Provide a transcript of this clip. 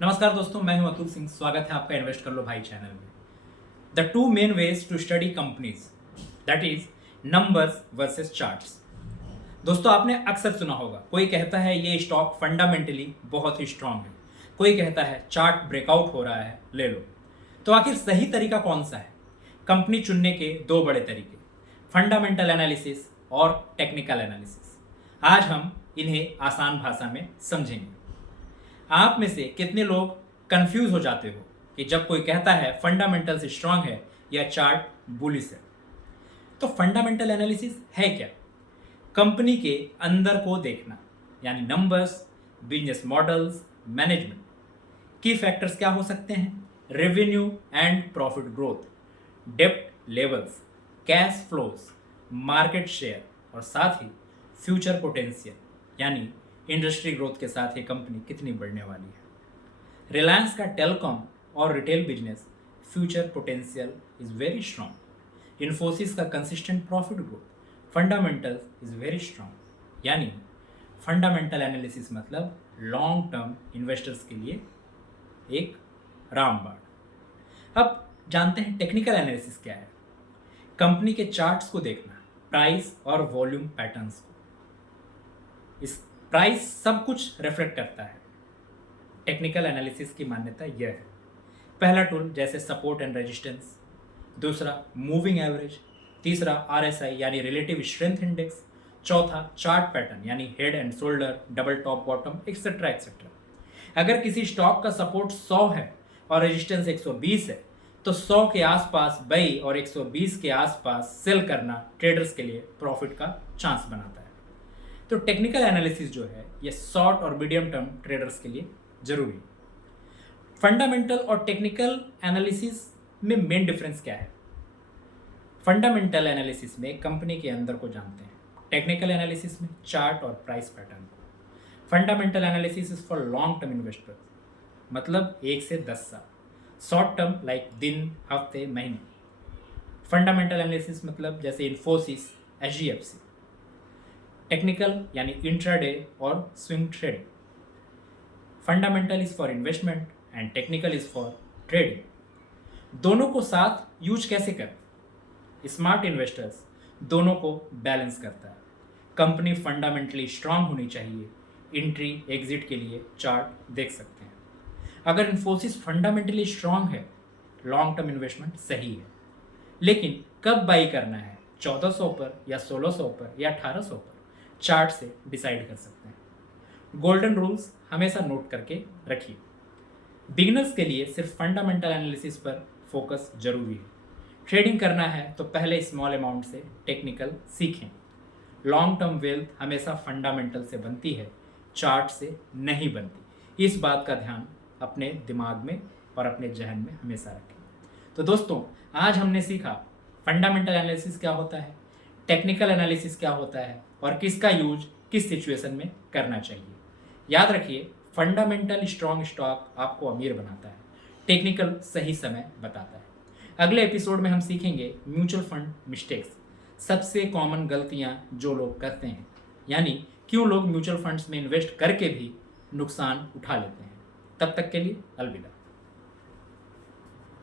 नमस्कार दोस्तों, मैं हूं अतुल सिंह। स्वागत है आपका इन्वेस्ट कर लो भाई चैनल में। The two main ways to study companies, that is numbers versus charts. दोस्तों, आपने अक्सर सुना होगा, कोई कहता है ये स्टॉक फंडामेंटली बहुत ही स्ट्रांग है, कोई कहता है चार्ट ब्रेकआउट हो रहा है, ले लो। तो आखिर सही तरीका कौन सा है? कंपनी चुनने के दो बड़े तरीके, फंडामेंटल एनालिसिस और टेक्निकल एनालिसिस। आज हम इन्हें आसान भाषा में समझेंगे। आप में से कितने लोग कंफ्यूज हो जाते हो कि जब कोई कहता है फंडामेंटल से स्ट्रांग है या चार्ट बुलिश है? तो फंडामेंटल एनालिसिस है क्या? कंपनी के अंदर को देखना, यानी numbers, business models, management. Key factors क्या हो सकते हैं? रेवेन्यू एंड प्रॉफिट ग्रोथ, डेप्ट levels, cash flows, market share और साथ ही फ्यूचर पोटेंशियल, यानी इंडस्ट्री ग्रोथ के साथ ये कंपनी कितनी बढ़ने वाली है। रिलायंस का टेलीकॉम और retail business future potential is very strong. Infosys का consistent profit growth, fundamental is very strong. यानी फंडामेंटल एनालिसिस मतलब लॉन्ग टर्म इन्वेस्टर्स के लिए एक रामबाण। अब जानते हैं टेक्निकल एनालिसिस क्या है। कंपनी के चार्ट्स को देखना, प्राइस और वॉल्यूम पैटर्न्स को। इस प्राइस सब कुछ रिफ्लेक्ट करता है। टेक्निकल एनालिसिस की मान्यता यह है, पहला टूल जैसे सपोर्ट एंड रेजिस्टेंस, दूसरा मूविंग एवरेज, तीसरा आरएसआई यानी रिलेटिव स्ट्रेंथ इंडेक्स, चौथा चार्ट पैटर्न यानी head and shoulder, double top bottom, etcetera etcetera. अगर किसी स्टॉक का सपोर्ट 100 है और रेजिस्टेंस 120 है तो 100 के आसपास बाई और 120 के आसपास सेल करना ट्रेडर्स के लिए प्रॉफिट का चांस बनाता है। तो टेक्निकल एनालिसिस जो है ये शॉर्ट और मीडियम टर्म ट्रेडर्स के लिए जरूरी है। फंडामेंटल और टेक्निकल एनालिसिस में मेन डिफरेंस क्या है? फंडामेंटल एनालिसिस में कंपनी के अंदर को जानते हैं, टेक्निकल एनालिसिस में चार्ट और प्राइस पैटर्न को। Fundamental analysis is for long term investors, मतलब 1 से 10 साल। शॉर्ट टर्म लाइक दिन, हफ्ते, महीने। फंडामेंटल एनालिसिस मतलब जैसे इन्फोसिस, एचडीएफसी। टेक्निकल यानी इंट्राडे और swing trading. Fundamental is for investment and technical is for trading. दोनों को साथ यूज कैसे करें? स्मार्ट इन्वेस्टर्स दोनों को बैलेंस करता है। कंपनी फंडामेंटली स्ट्रांग होनी चाहिए, एंट्री एग्जिट के लिए चार्ट देख सकते हैं। अगर इन्फोसिस फंडामेंटली स्ट्रांग है, लॉन्ग टर्म इन्वेस्टमेंट सही है। लेकिन कब बाई करना है, 1400 पर या 1600 पर या 1800 पर, चार्ट से डिसाइड कर सकते हैं। गोल्डन रूल्स हमेशा नोट करके रखिए। बिगिनर्स के लिए सिर्फ फंडामेंटल एनालिसिस पर फोकस जरूरी है। ट्रेडिंग करना है तो पहले स्मॉल अमाउंट से टेक्निकल सीखें। लॉन्ग टर्म वेल्थ हमेशा फंडामेंटल से बनती है, चार्ट से नहीं बनती। इस बात का ध्यान अपने दिमाग में और अपने जहन में हमेशा रखें। तो दोस्तों, आज हमने सीखा फंडामेंटल एनालिसिस क्या होता है, टेक्निकल एनालिसिस क्या होता है और किसका यूज किस सिचुएशन में करना चाहिए। याद रखिए, फंडामेंटल स्ट्रॉन्ग स्टॉक आपको अमीर बनाता है, टेक्निकल सही समय बताता है। अगले एपिसोड में हम सीखेंगे म्यूचुअल फंड मिस्टेक्स, सबसे कॉमन गलतियां जो लोग करते हैं, यानी क्यों लोग म्यूचुअल फंड्स में इन्वेस्ट करके भी नुकसान उठा लेते हैं। तब तक के लिए अलविदा।